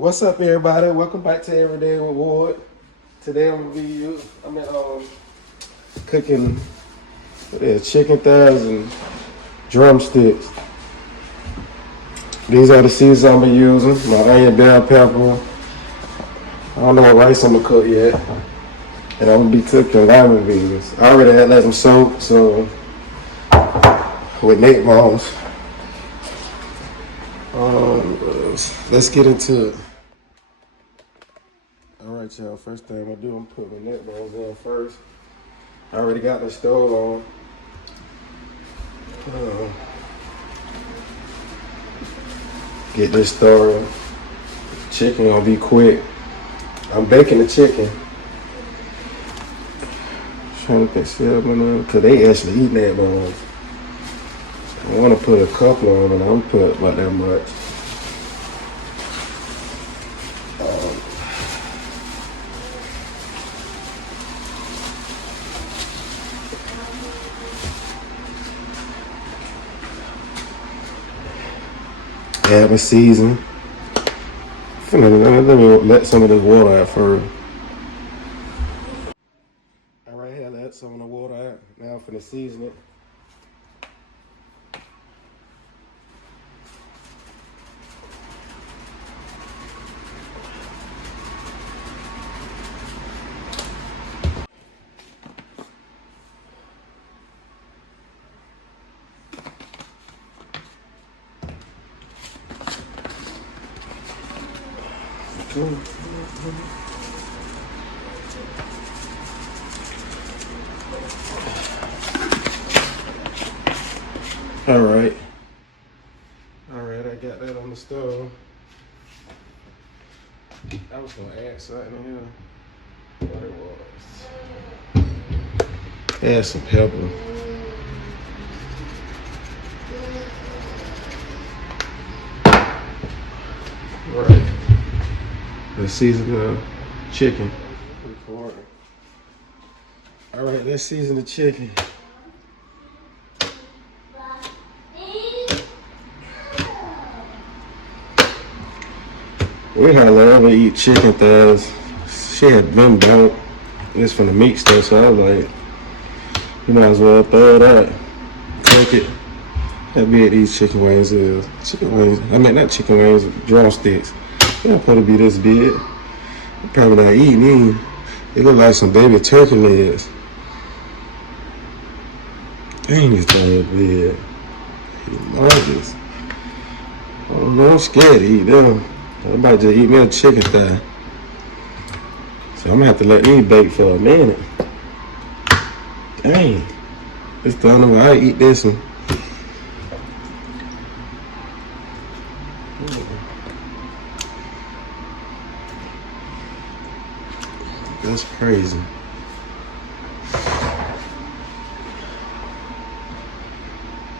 What's up, everybody? Welcome back to Everyday Reward. Today I'm cooking chicken thighs and drumsticks. These are the seasons I'm gonna be using. My onion, bell pepper. I don't know what rice I'm gonna cook yet. And I'm gonna be cooking lima beans. I already had let them soak, so with neck bones. Let's get into it. Alright, y'all, first thing I'm gonna do, I'm put my neck bones in first. I already got the stove on. Get this started. Chicken gonna be quick. I'm baking the chicken. Trying to think, cause they actually eat neck bones. I wanna put a couple on and I'm put about that much. Add my season. Let me let some of this water out first. Alright, here, let some of the water out. Now I'm finna season it. Alright, I got that on the stove. I was gonna add something in here. What it was. Add some pepper. Alright. Let's season the chicken. Alright, let's season the chicken. We hardly ever eat chicken thighs. She had been bought this from the meat stuff, so I was like, you might as well throw it out, cook it. How big these chicken wings is. Chicken wings, I mean not chicken wings, drumsticks. They're not supposed to be this big. You're probably not eating these. They look like some baby turkey legs. Dang, this thing is big. Largest. I'm scared to eat them. I'm about to eat me a chicken thigh. So I'm gonna have to let these bake for a minute. Dang. This the only way I eat this one. That's crazy.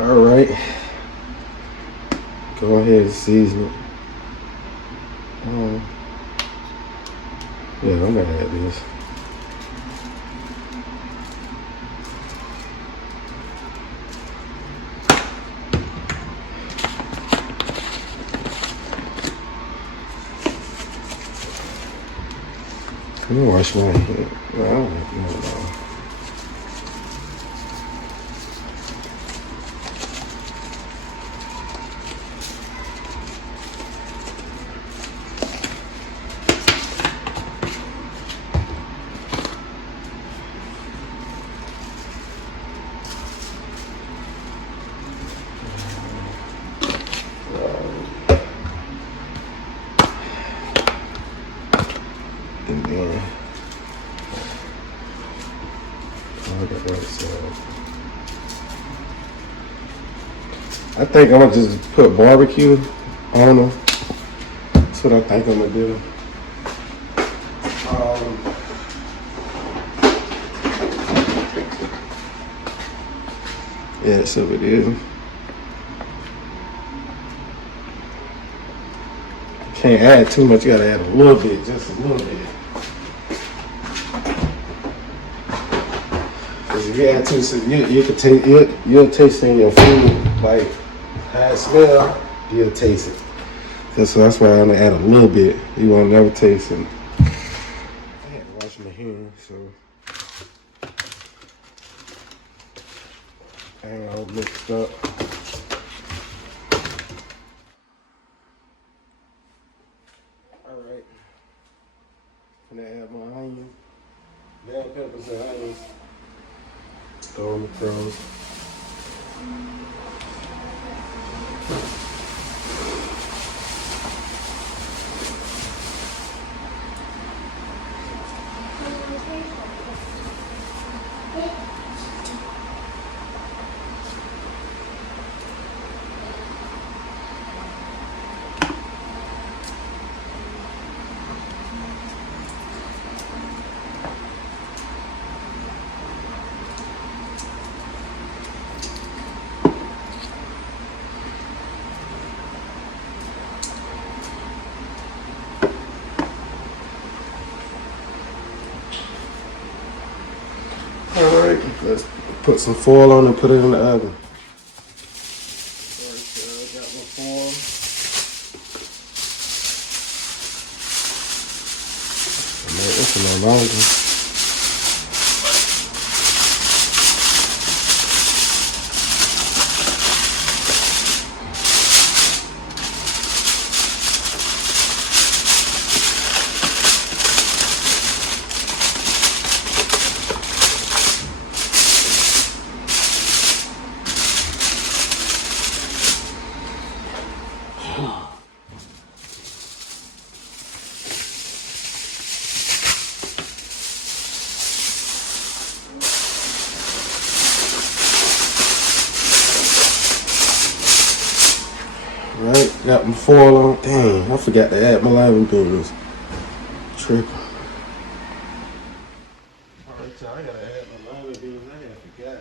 Alright. Go ahead and season it. Yeah, I'm gonna add this. Let me wash my hand. No, I don't know. And then I think I'm gonna just put barbecue on them. That's what I think I'm gonna do. Yeah, that's what it is. Can't add too much, you gotta add a little bit, just a little bit. Cause if you add too much, you can you'll taste in your food, like how it smells, you'll taste it. So that's why I only add a little bit. You won't never taste it. I had to wash my hands, so I ain't all mixed up. Alright. I'm gonna add my onions, bell peppers and onions. Throw in the crows. Alright, let's put some foil on and put it in the oven. Alright, so I got my foil. I made this a little longer. Right, got my foil on. Dang, I forgot to add my lima beans. Tripping. Alright, y'all, I gotta add my lima beans. I had forgot.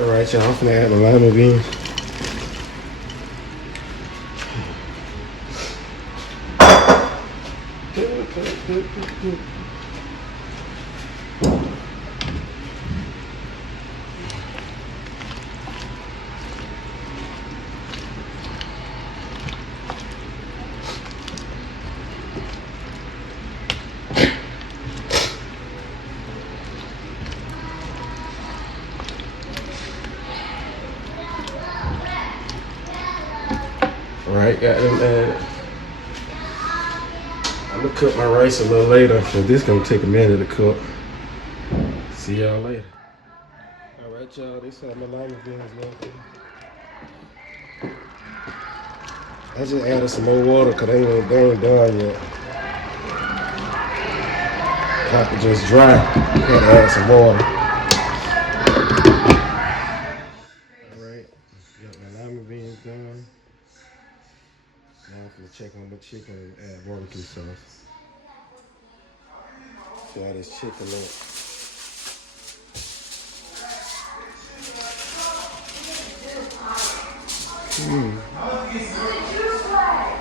Alright, y'all, I'm gonna add my lima beans. Alright, got them added. I'm gonna cook my rice a little later, because this gonna take a minute to cook. See y'all later. Alright, y'all, this how my lima beans look. I just added some more water because they ain't done yet. Got to just dry. Gotta add some water. Alright, got my lima beans done. Now I'm gonna check on the chicken and add barbecue sauce. See how this chicken looks.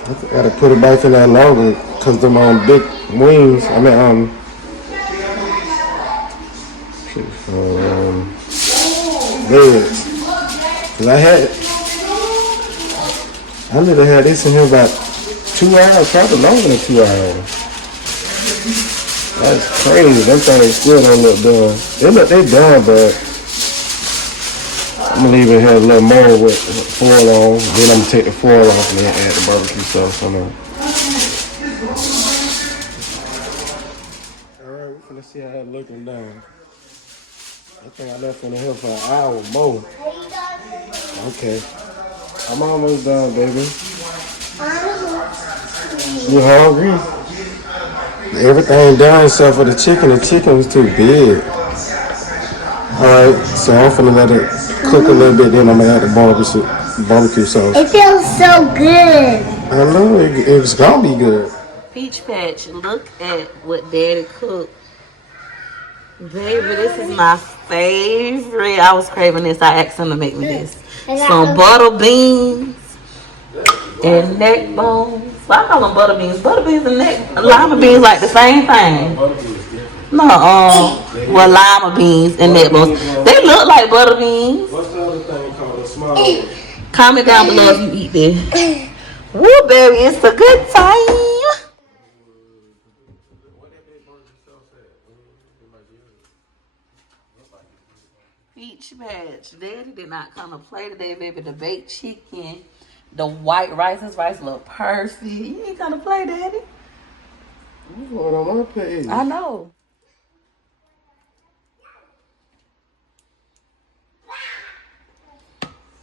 I gotta put it back in there longer because them big wings. I mean ribs. Cause I need to have this in here about 2 hours, probably longer than 2 hours. That's crazy. Them things still don't look done. They done, but I'm gonna leave it here a little more with foil on. Then I'm gonna take the foil off and then add the barbecue sauce on there. Alright, we're gonna see how that looking down. I think I left in here for an hour more. Okay. I'm almost done, baby. You hungry? Everything done except for the chicken. The chicken was too big. Alright, so I'm finna let it cook a little bit, then I'm gonna add the barbecue sauce. It feels so good. I know, it's gonna be good. Peach Patch, look at what Daddy cooked. Baby, this is my favorite. I was craving this. I asked him to make me this. Some butter beans, And neck bones. Well, I call them butter beans. Butter beans and lima beans like the same thing. No, well, lima beans and neck bones. They look like butter beans. What's the other thing called? A small one? Comment down below if you eat this. Woodberry, it's a good time. Peach Patch. Daddy did not come to play today, baby. The baked chicken, the white rice. This rice look perfect. You ain't gonna play, Daddy. You going on my page? I know.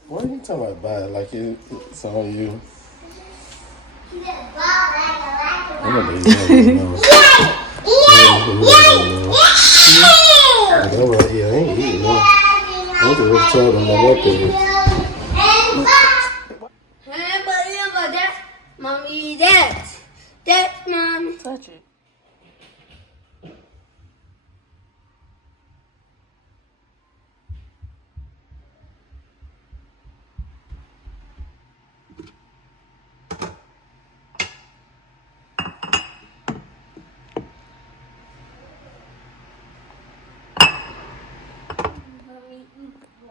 What are you talking about? Buy it like it's on you. I'm gonna eat that. Yeah, I ain't eating that. I'm just tell them that what they That's mommy. That's mommy. Touch it.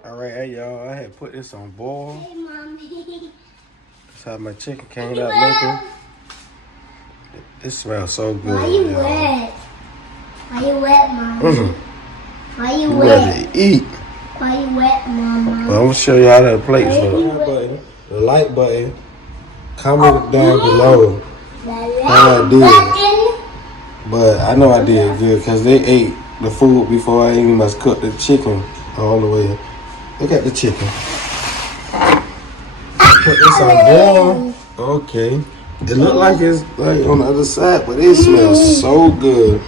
Alright, hey y'all, I had put this on boil. Hey, mommy. That's how my chicken came out looking. This smells so good. Why you y'all. wet? Why you wet, mama? Why you You wet? ready to eat? Why you wet, mama? Well, I'm gonna show you how that plate look. The like button. Comment down below how I did. But I know I did good because they ate the food before I even must cook the chicken all the way. Look at the chicken. Put this on boil. Okay. It look like it's like on the other side, but it smells so good.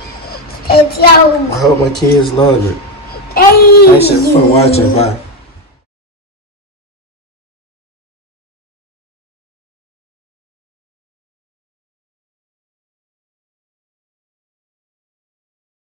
It's your I hope my kids love it. baby. Thanks for watching. Bye.